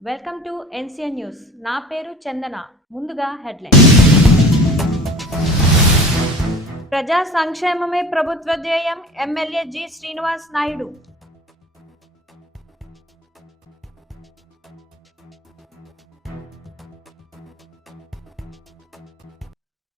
Welcome to NCN news. నా పేరు చందన. ముందుగా హెడ్లైన్. ప్రజా సంక్షేమమే ప్రభుత్వ ధ్యేయం ఎమ్మెల్యే జి. శ్రీనివాస్ నాయుడు.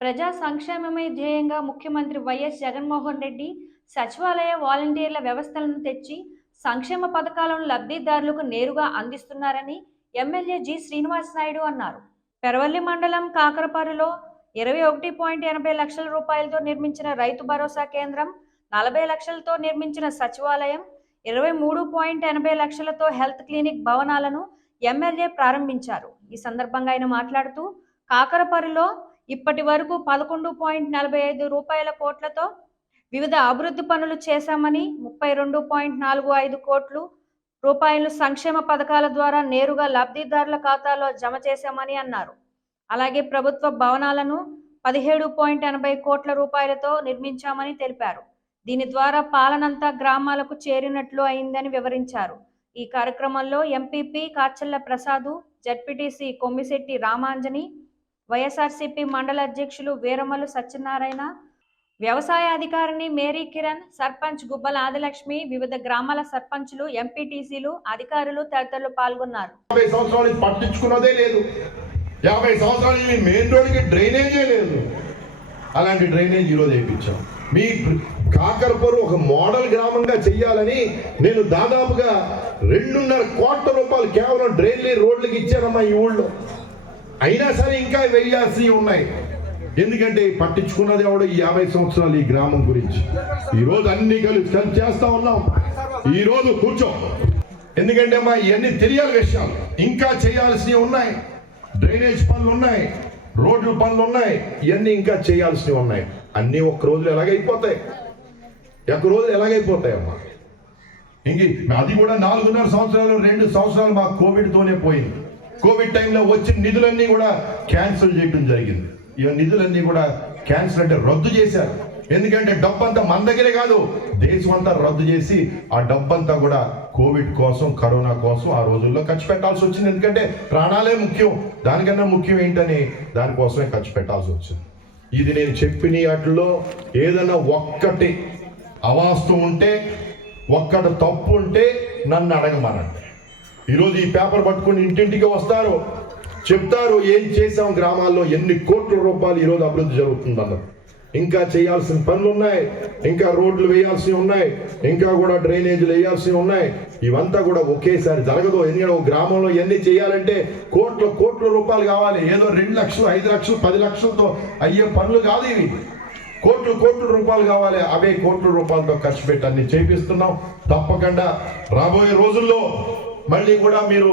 ప్రజా సంక్షేమమే ధ్యేయంగా ముఖ్యమంత్రి వైఎస్ జగన్మోహన్ రెడ్డి సచివాలయ వాలంటీర్ల వ్యవస్థలను తెచ్చి సంక్షేమ పథకాలను లబ్ధిదారులకు నేరుగా అందిస్తున్నారని ఎమ్మెల్యే జి శ్రీనివాస్ నాయుడు అన్నారు. పెరవల్లి మండలం కాకరపారులో ఇరవై ఒకటి పాయింట్ ఎనభై లక్షల రూపాయలతో నిర్మించిన రైతు భరోసా కేంద్రం నలభై లక్షలతో నిర్మించిన సచివాలయం ఇరవై మూడు పాయింట్ ఎనభై లక్షలతో హెల్త్ క్లినిక్ భవనాలను ఎమ్మెల్యే ప్రారంభించారు. ఈ సందర్భంగా ఆయన మాట్లాడుతూ కాకరపరిలో ఇప్పటి వరకు పదకొండు పాయింట్ నలభై ఐదు రూపాయల కోట్లతో వివిధ అభివృద్ధి పనులు చేశామని ముప్పై రెండు పాయింట్ నాలుగు ఐదు కోట్లు రూపాయలు సంక్షేమ పథకాల ద్వారా నేరుగా లబ్ధిదారుల ఖాతాలో జమ చేశామని అన్నారు. అలాగే ప్రభుత్వ భవనాలను పదిహేడు పాయింట్ ఎనభై కోట్ల రూపాయలతో నిర్మించామని తెలిపారు. దీని ద్వారా పాలనంతా గ్రామాలకు చేరినట్లు అయిందని వివరించారు. ఈ కార్యక్రమంలో MPP Kachalla Prasad ZPTC Kommisetti Ramanjani YSRCP మండల అధ్యక్షులు వీరమల్లు సత్యనారాయణ వ్యవసాయ అధికారిని మేరీ కిరణ్ సర్పంచ్ గుబ్బల ఆదిలక్ష్మి వివిధ గ్రామాల సర్పంచ్లు ఎంపీటీసీలు అధికారులు తదితరులు పాల్గొన్నారు. యాభై పట్టించుకున్నదే లేదు. యాభై సంవత్సరాలు మెయిన్ రోడ్కి డ్రైనేజే లేదు. అలాంటి డ్రైనేజ్ ఈరోజు వేయించాం. మీ కాకరపూర్ ఒక మోడల్ గ్రామంగా చెయ్యాలని నేను దాదాపుగా రెండున్నర కోట్ల రూపాయలు కేవలం డ్రైనేజ్ రోడ్లకి ఇచ్చానమ్మా ఈ ఊళ్ళో. అయినా సరే ఇంకా వెయ్యాల్సి ఉన్నాయి. ఎందుకంటే పట్టించుకున్నది ఎవడు ఈ యాభై సంవత్సరాలు ఈ గ్రామం గురించి. ఈరోజు అన్ని కలిసి కలిసి చేస్తా ఉన్నాం. ఈరోజు కూర్చో. ఎందుకంటే మా ఇవన్నీ తెలియాలి విషయాలు. ఇంకా చేయాల్సినవి ఉన్నాయి. డ్రైనేజ్ పనులు ఉన్నాయి. రోడ్ల పనులు ఉన్నాయి. ఇవన్నీ ఇంకా చేయాల్సినవి ఉన్నాయి. అన్నీ ఒక్క రోజులు ఎలాగైపోతాయి? ఒక్క రోజులు ఎలాగైపోతాయి అమ్మా? ఇంక అది కూడా నాలుగున్నర సంవత్సరాలు రెండు సంవత్సరాలు మా కోవిడ్తోనే పోయింది. కోవిడ్ టైంలో వచ్చిన నిధులన్నీ కూడా క్యాన్సిల్ చేయడం జరిగింది. ఈ నిధులన్నీ కూడా క్యాన్సిల్ అంటే రద్దు చేశారు. ఎందుకంటే డబ్బంతా మన దగ్గరే కాదు. దేశం అంతా రద్దు చేసి ఆ డబ్బంతా కూడా కోవిడ్ కోసం కరోనా కోసం ఆ రోజుల్లో ఖర్చు పెట్టాల్సి వచ్చింది. ఎందుకంటే ప్రాణాలే ముఖ్యం. దానికన్నా ముఖ్యం ఏంటని దానికోసమే ఖర్చు పెట్టాల్సి వచ్చింది. ఇది నేను చెప్పిన వాటిలో ఏదైనా ఒక్కటి అవాస్తు ఉంటే ఒక్కటి తప్పు ఉంటే నన్ను అడగమనండి. ఈరోజు ఈ పేపర్ పట్టుకుని ఇంటింటికి వస్తారు. చెప్తారు ఏం చేసాం గ్రామాల్లో? ఎన్ని కోట్ల రూపాయలు ఈరోజు అభివృద్ధి జరుగుతుందన్నారు. ఇంకా చేయాల్సిన పనులు ఉన్నాయి ఇంకా రోడ్లు వేయాల్సి ఉన్నాయి ఇంకా కూడా డ్రైనేజీలు వేయాల్సి ఉన్నాయి. ఇవంతా కూడా ఒకేసారి జరగదు. ఎందుకంటే ఒక గ్రామంలో ఎన్ని చేయాలంటే కోట్ల కోట్ల రూపాయలు కావాలి. ఏదో రెండు లక్షలు ఐదు లక్షలు పది లక్షలతో అయ్యే పనులు కాదు ఇవి. కోట్లు కోట్ల రూపాయలు కావాలి. అవే కోట్ల రూపాయలతో ఖర్చు పెట్టి అన్ని చేపిస్తున్నాం. తప్పకుండా రాబోయే రోజుల్లో మళ్ళీ కూడా మీరు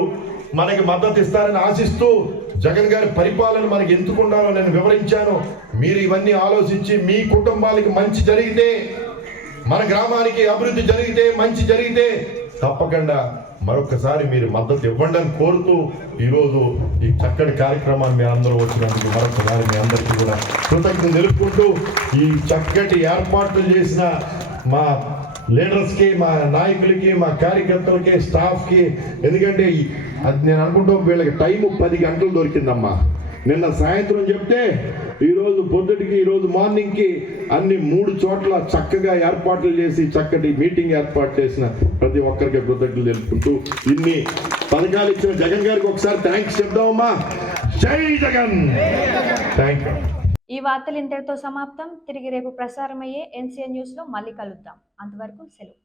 మనకి మద్దతు ఇస్తారని ఆశిస్తూ జగన్ గారి పరిపాలన మనకి ఎందుకు ఉండాలో నేను వివరించాను. మీరు ఇవన్నీ ఆలోచించి మీ కుటుంబాలకి మంచి జరిగితే మన గ్రామానికి అభివృద్ధి జరిగితే మంచి జరిగితే తప్పకుండా మరొకసారి మీరు మద్దతు ఇవ్వండి అని కోరుతూ ఈరోజు ఈ చక్కటి కార్యక్రమాన్ని మీ అందరూ వచ్చినందుకు మరొకసారి మీ అందరికీ కూడా కృతజ్ఞత నిలుపుకుంటూ ఈ చక్కటి ఏర్పాట్లు చేసిన మా లీడర్స్కి మా నాయకులకి మా కార్యకర్తలకి స్టాఫ్కి ఎందుకంటే అది నేను అనుకుంటూ వీళ్ళకి టైం పది గంటలు దొరికిందమ్మా. నిన్న సాయంత్రం చెప్తే ఈరోజు పొద్దుటికి ఈరోజు మార్నింగ్కి అన్ని మూడు చోట్ల చక్కగా ఏర్పాట్లు చేసి చక్కటి మీటింగ్ ఏర్పాటు చేసిన ప్రతి ఒక్కరికి కృతజ్ఞతలు తెలుపుకుంటూ ఇన్ని పథకాలు ఇచ్చిన జగన్ గారికి ఒకసారి థ్యాంక్స్ చెప్దామమ్మా. జై జగన్! థ్యాంక్ యూ ఈ వార్తలు ఇంతటితో సమాప్తం. తిరిగి రేపు ప్రసారమయ్యే ఎన్సీఎన్ న్యూస్లో మళ్ళీ కలుద్దాం. అంతవరకు సెలవు.